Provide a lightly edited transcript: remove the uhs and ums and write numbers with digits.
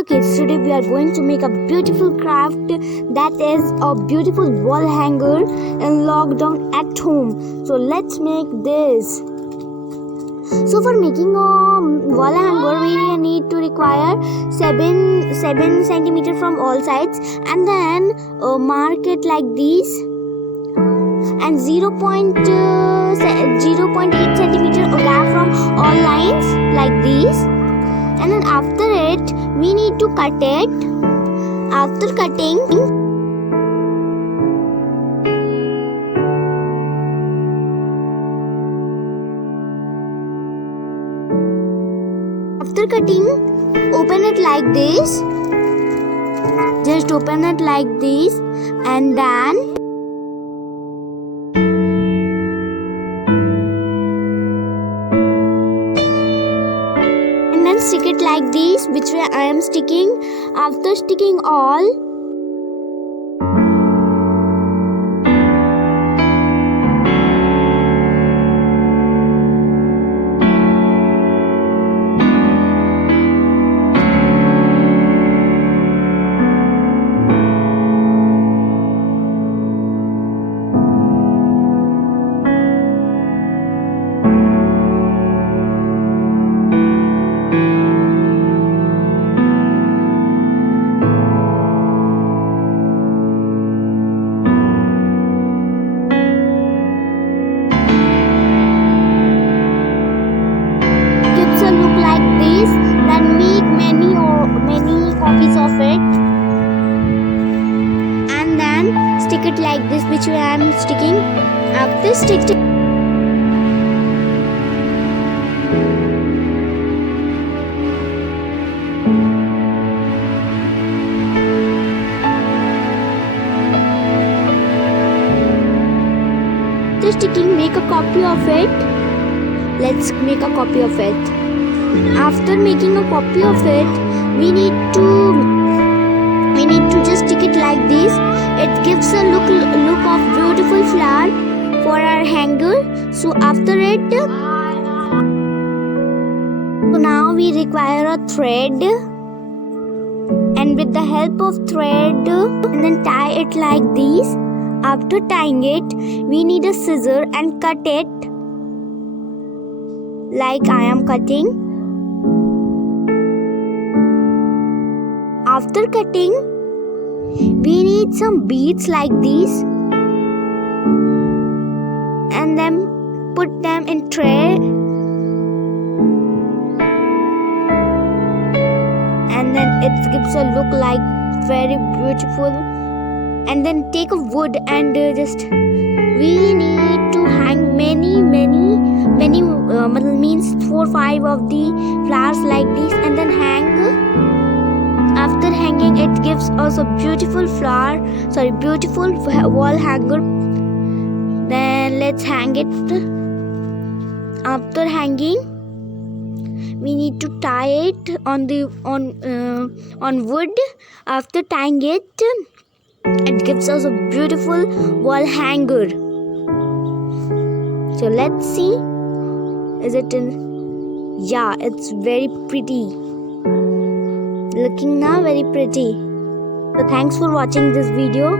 Hello kids, today we are going to make a beautiful craft, that is a beautiful wall hanger in lockdown at home. So let's make this. So for making a wall hanger, we need to require 7 centimeter from all sides, and then mark it like this, and 0.8 centimeter gap from all lines like this. And then after it, we need to cut it. After cutting, open it like this. Just open it like this, and then stick it like this, which way I am sticking. After sticking all, look like this, then make many copies of it, and then stick it like this, which way I am sticking. After sticking, make a copy of it. Let's make a copy of it. After making a copy of it, we need to just stick it like this. It gives a look of beautiful flower for our hanger. So after it, so now we require a thread, and with the help of thread, and then tie it like this. After tying it, we need a scissor and cut it like I am cutting. After cutting, we need some beads like these, and then put them in tray, and then it gives a look like very beautiful. And then take a wood and we need to hang many means 4-5 of the flowers like this, and then hang. After hanging, it gives us a beautiful beautiful wall hanger. Then let's hang it. After hanging, we need to tie it on wood. After tying it, it gives us a beautiful wall hanger. So let's see. Is it in? Yeah, it's very pretty. Looking now very pretty. So thanks for watching this video.